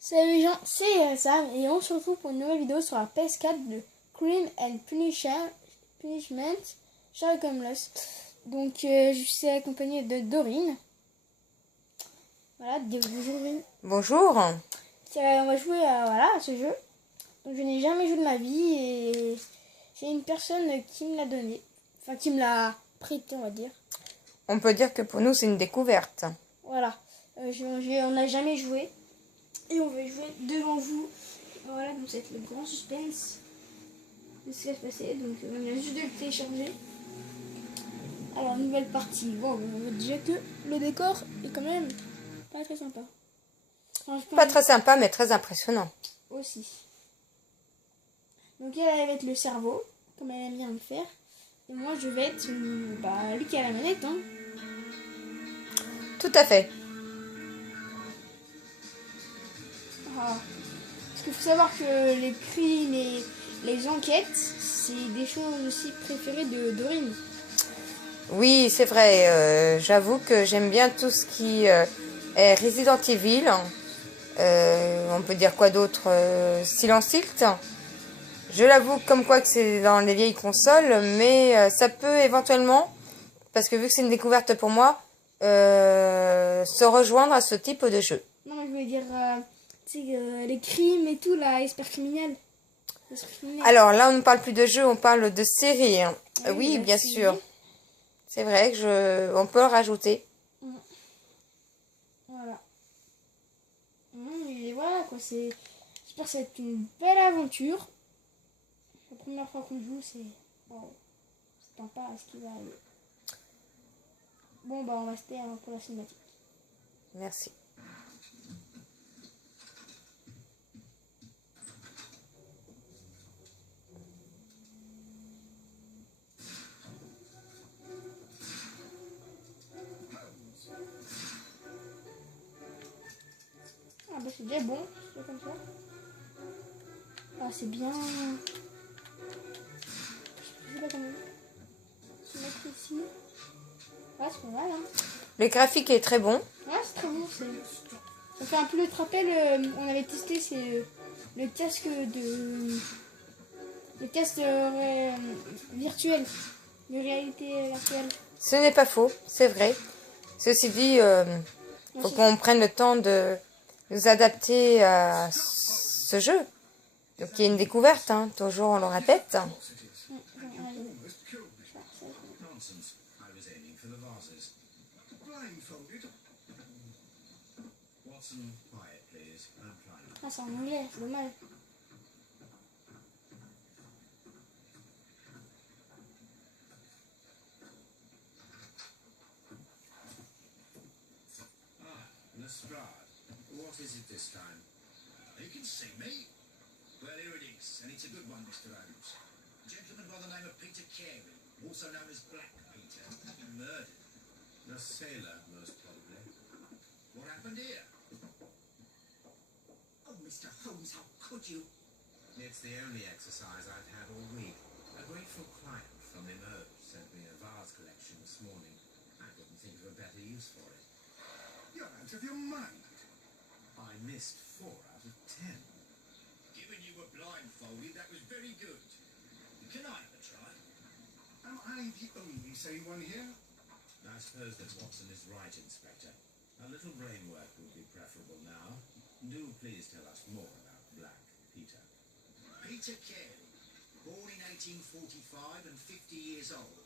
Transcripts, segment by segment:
Salut les gens, c'est Sam et on se retrouve pour une nouvelle vidéo sur la PS4 de Crime and Punishment Sherlock Holmes. Donc je suis accompagnée de Dorine. Voilà, bonjour Dorine. Bonjour. On va jouer à ce jeu. Donc je n'ai jamais joué de ma vie et c'est une personne qui me l'a donné. Enfin qui me l'a prêté, on va dire. On peut dire que pour nous c'est une découverte. Voilà, on n'a jamais joué. Et on va jouer devant vous. Voilà, donc ça va être le grand suspense de ce qui va se passer. Donc on vient juste de le télécharger. Alors, nouvelle partie. Bon, on voit déjà que le décor est quand même pas très sympa. Enfin, Pas très sympa, mais très impressionnant. Aussi. Donc elle va être le cerveau, comme elle aime bien le faire. Et moi je vais être lui qui a la manette. Hein. Tout à fait. Ah. Parce qu'il faut savoir que les crimes et les enquêtes, c'est des choses aussi préférées de Dorine. Oui, c'est vrai. J'avoue que j'aime bien tout ce qui est Resident Evil. On peut dire quoi d'autre Silent Hill. Je l'avoue comme quoi que c'est dans les vieilles consoles, mais ça peut éventuellement, parce que vu que c'est une découverte pour moi, se rejoindre à ce type de jeu. Non, mais je voulais dire, les crimes et tout, là, espère criminel. Alors là, on ne parle plus de jeu, on parle de série. Hein. Ah oui, bien série. sûr. C'est vrai que on peut le rajouter. Voilà. Et voilà, quoi, j'espère que ça va être une belle aventure. La première fois qu'on joue, c'est... Wow. C'est pas ce qui va arriver. Bon, on va se taire pour la cinématique. Merci. Ah bah c'est déjà bon, c'est comme ça. Ah c'est bien. Je sais pas comment se mettre ici. Ouais c'est pas mal hein. Le graphique est très bon. Ouais c'est très bon. Ça fait un peu le rappel, on avait testé c'est le casque de... Le casque virtuel. De réalité virtuelle. Ce n'est pas faux, c'est vrai. Ceci dit, faut qu'on prenne le temps de nous adapter à ce jeu. Donc il y a une découverte, hein, toujours on le répète. Ah c'est en anglais, c'est dommage. What is it this time? You can see me. Well, here it is, and it's a good one, Mr. Holmes. A gentleman by the name of Peter Carey, also known as Black Peter, murdered. A sailor, most probably. What happened here? Oh, Mr. Holmes, how could you? It's the only exercise I've had all week. A grateful client from Limoges sent me a vase collection this morning. I couldn't think of a better use for it. You're out of your mind. I missed 4 out of 10. Given you were blindfolded, that was very good. Can I have a try? Am I the only sane one here? I suppose that Watson is right, Inspector. A little brain work would be preferable now. Do please tell us more about Black Peter. Peter Carey, born in 1845 and 50 years old.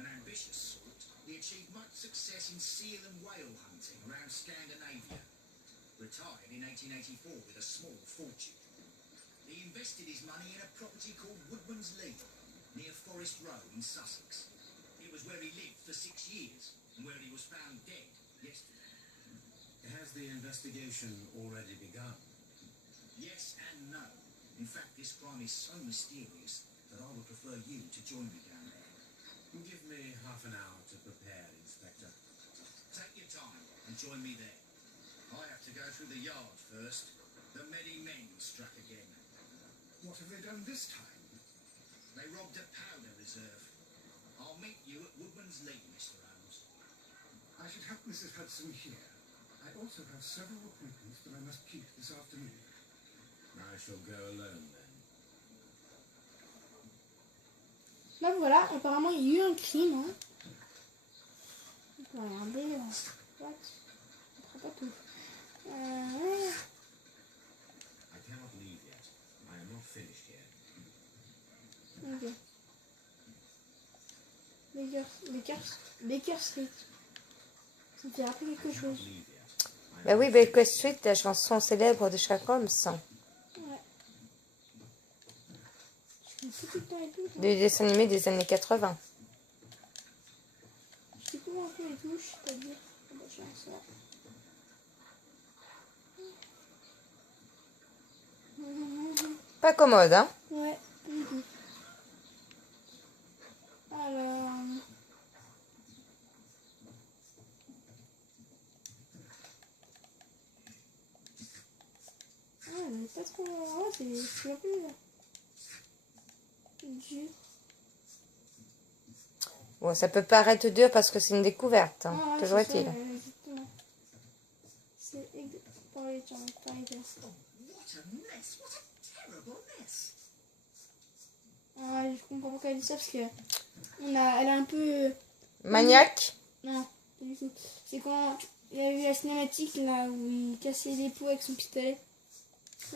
An ambitious sort, he achieved much success in seal and whale hunting around Scandinavia. Retired in 1884 with a small fortune. He invested his money in a property called Woodman's Lee, near Forest Row in Sussex. It was where he lived for 6 years, and where he was found dead yesterday. Has the investigation already begun? Yes and no. In fact, this crime is so mysterious that I would prefer you to join me down there. Give me half an hour to prepare, Inspector. Take your time and join me there. I have to go through the yard first. The many men struck again. What have they done this time? They robbed a powder reserve. I'll meet you at Woodman's Lee, Mr. Holmes. I should have Mrs. Hudson here. I I also have several appointments that I must keep this afternoon. I shall go alone then. Là voilà, apparemment il y a eu un crime. Hein. On peut regarder. What? Je comprends pas tout. Ouais. I cannot leave yet. I am not finished yet. Ok. Baker Street. Ça me fait rappeler quelque chose. Leave yet. Bah oui, Baker Street, la chanson célèbre de Sherlock Holmes. Ouais. Je suis tout le temps et tout. Des dessins animés des années 80. Je découvre un peu les touches, c'est-à-dire. Ah bah, j'ai un ça. Pas commode, hein? Ouais, du coup. Alors. Ah, mais pas trop. Ouais, c'est un peu dur. Bon, ça peut paraître dur parce que c'est une découverte. Hein. Ah, ouais, Toujours c'est ça, est-il. exactement. C'est pareil, tiens, pareil. Oh, what a mess! What a terrible mess! Ah, je comprends pourquoi elle dit ça parce que elle a un peu. Maniaque? Non, pas du tout. C'est quand il y a eu la cinématique là où il cassait des pots avec son pistolet.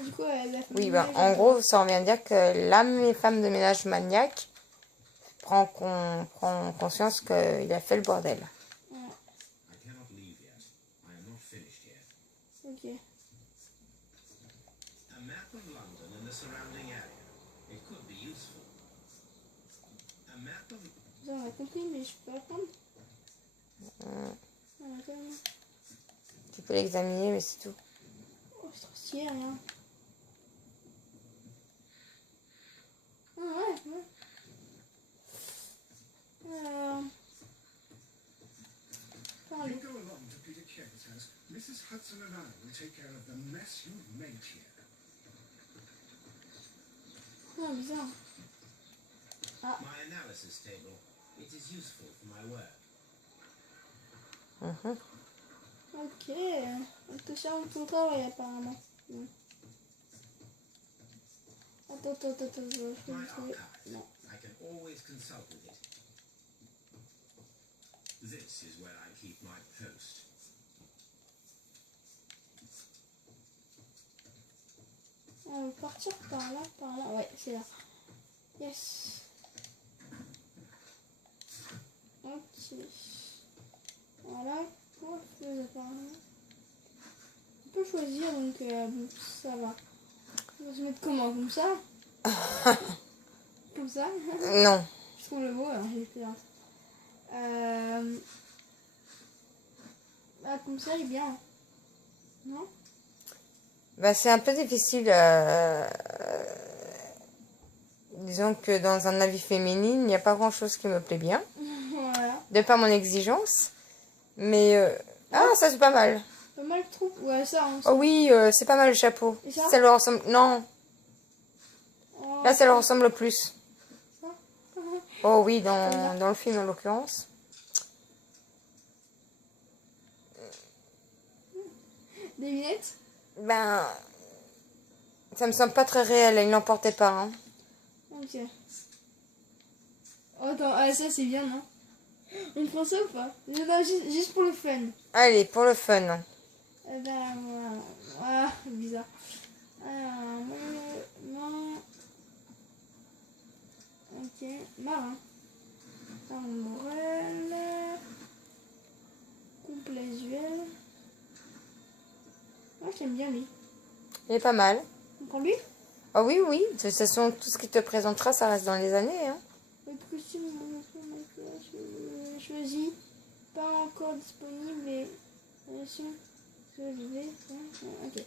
Du coup, elle a fait. Oui, bah, en gros, ça revient à dire que la femme de ménage maniaque prend conscience qu'il a fait le bordel. Ouais, I cannot leave yet. I am not finished yet. ok. A map of London and the surrounding area. It could be useful. A map of... Ça, on a compris, mais je peux apprendre. Ah, attends. Tu peux l'examiner, mais c'est tout. Oh, c'est trop stylé, rien. Ah, ouais, ouais. Parlez. You go along to Peter Carey's house. Mrs. Hudson and I will take care of the mess you've made here. Ah, bizarre. My analysis table. It is useful for my work. Mhm. Ok. On te charge ton travail, apparemment. Hmm. Attends, je vais My me trouver. archive. Non. I can always consult with it. This is where I keep my post. On va partir par là. Ouais, c'est là. Yes. Ok. Voilà. Comment on fait apparemment? On peut choisir, donc bon, ça va. On va se mettre comment? Comme ça? Comme ça? Non. Je trouve le beau, alors j'ai fait un. Ah, comme ça, il est bien. Non? Bah, c'est un peu difficile. Disons que dans un avis féminine, il n'y a pas grand-chose qui me plaît bien. Voilà. De par mon exigence. Mais... Ah, ça c'est pas mal. Pas mal, je trouve. Ouais, ça, hein. Oh oui, c'est pas mal le chapeau. Et ça? Ça leur ressemble... Non, Oh, là ça leur ressemble le plus. ça. Oh oui, dans le film en l'occurrence. Des lunettes? Ben... Ça me semble pas très réel, il l'emportait pas. Hein. Ok. Oh, attends, ah, ça c'est bien, non? On prend ça ou pas? Non, juste pour le fun. Allez, pour le fun. Eh ben, voilà. Ah, bizarre. Alors, non. Ok, marin. Morel. Complet visuel. Moi, j'aime bien lui. Il est pas mal. On prend lui? Ah oui, oui. De toute façon, tout ce qui te présentera, ça reste dans les années. Hein. Le costume, choisi. Pas encore disponible et. Ok. Ils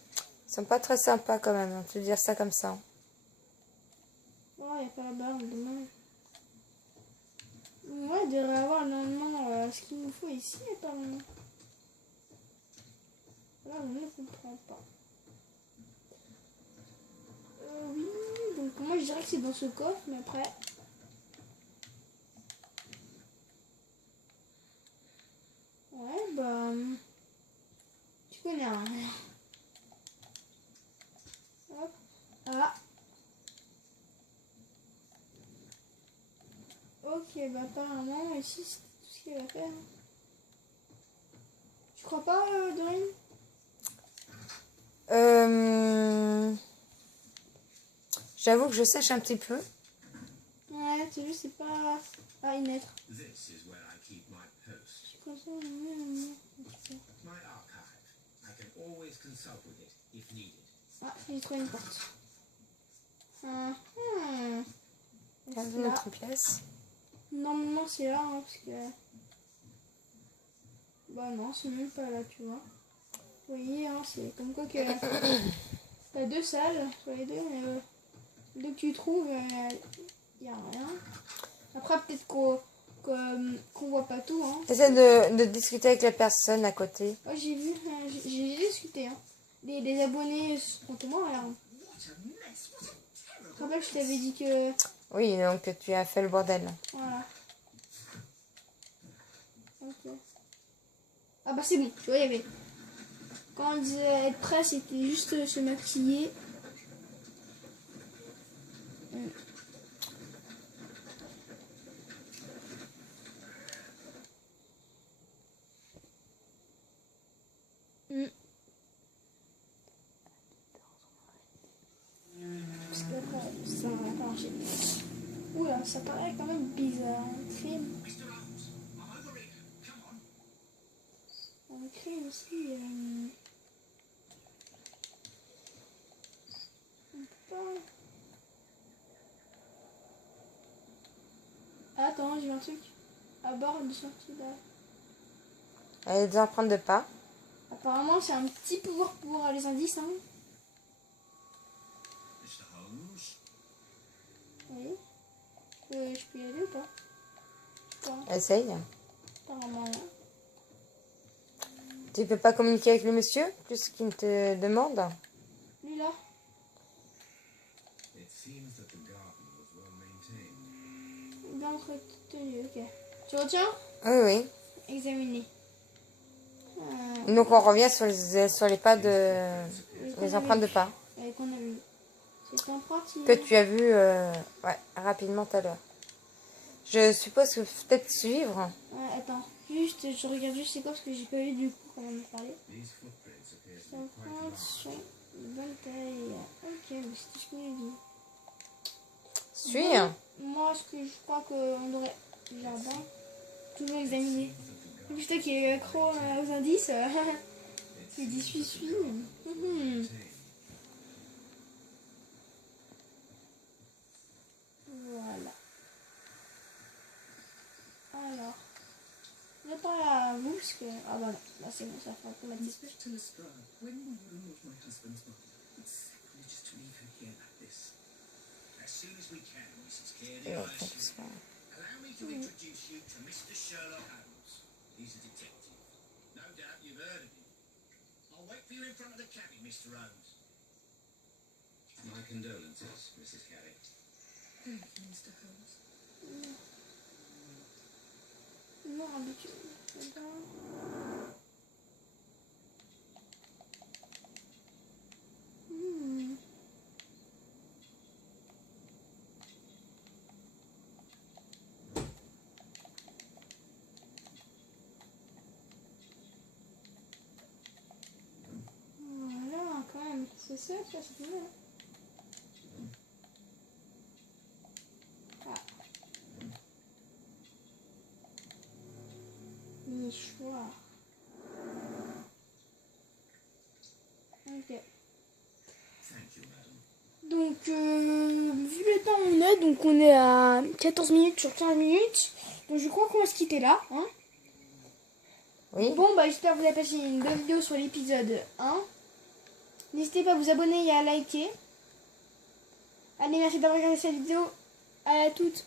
sont pas très sympas quand même, hein, de dire ça comme ça. Oh, il n'y a pas la barre, dommage. Ouais, il devrait avoir normalement ce qu'il nous faut ici, apparemment. Là, on ne comprend pas. Oui, donc moi je dirais que c'est dans ce coffre, mais après. Ouais, bah. Du bah apparemment ici c'est tout ce qu'il va faire. Tu crois pas, Dorine? J'avoue que je sèche un petit peu. Ouais, tu as vu, c'est pas une lettre. This is where I keep my post, Je crois ça, my archive. I can always consult with it if needed. Ah, j'ai trouvé une porte. T'as vu notre pièce? Normalement c'est là, hein, parce que... Bah non, c'est même pas là, tu vois. Vous voyez, hein, c'est comme quoi que... T'as deux salles sur les deux, mais dès que tu trouves, y a rien. Après, peut-être qu'on voit pas tout, hein. Essaie de discuter avec la personne à côté. Ouais, j'ai vu, j'ai discuté, hein. Les abonnés sont tout morts, alors. Tu te rappelles, je t'avais dit que... Oui, donc tu as fait le bordel. Voilà. Ok. Ah bah c'est bon, tu vois, il y avait... Quand on disait être prêt, c'était juste se maquiller. Parce que après, ça va pas marcher. Oula, ça paraît quand même bizarre. Un crime. Un crime ici. On peut pas. Attends, j'ai vu un truc. À bord de sortie là. Elle a des empreintes de pas. Apparemment, c'est un petit pouvoir pour les indices, hein. Mr. Holmes? Oui. Je peux y aller ou pas? Pas. Essaye. Apparemment, non. Tu peux pas communiquer avec le monsieur, plus qu'il te demande. Lui là. It seems that the garden was well maintained. Bien entretenu, ok. Tu retiens? Oui, oui. Examiner. Donc on revient sur les pas de... les empreintes de pas. Qu'on a vu. C'est empreinte. Que tu as vu ouais, rapidement tout à l'heure. Je suppose que peut-être suivre. Ouais, attends. Juste, je regarde juste c'est quoi parce que j'ai pas vu du coup quand on m'a parlé. These footprints appear to C'est be quite empreinte large. sur une bonne taille. Ok, mais c'est tout ce qu'il nous dit. Suis. Bon, moi, ce que je crois qu'on devrait... Jardin. Toujours examiner. Juste toi qui est accro aux indices. Il dit suis. Voilà. Alors. Je vais parler à vous parce que... Ah bah non, là c'est bon, ça fait automatique. Inspector Lestrade, when will you remove my husband's body? It's sacrilegious to leave her here like this. As soon as we can, Mrs. Carey, Et I on fait assure ça. you. Allow me to introduce you to Mr. Sherlock Holmes. He's a detective. No doubt you've heard of him. I'll wait for you in front of the cabin, Mr. Holmes. My condolences, Mrs. Carey. Thank you, Mr. Holmes. Non, habituel. Voilà, quand même. C'est ça, c'est bien. Ah. Nichoir. Ok. Thank you, madam. Donc, vu le temps où on est, donc on est à 14 minutes sur 15 minutes. Donc je crois qu'on va se quitter là. Hein. Oui. Bon, bah j'espère que vous avez passé une bonne vidéo sur l'épisode 1. N'hésitez pas à vous abonner et à liker. Allez, merci d'avoir regardé cette vidéo. À toutes.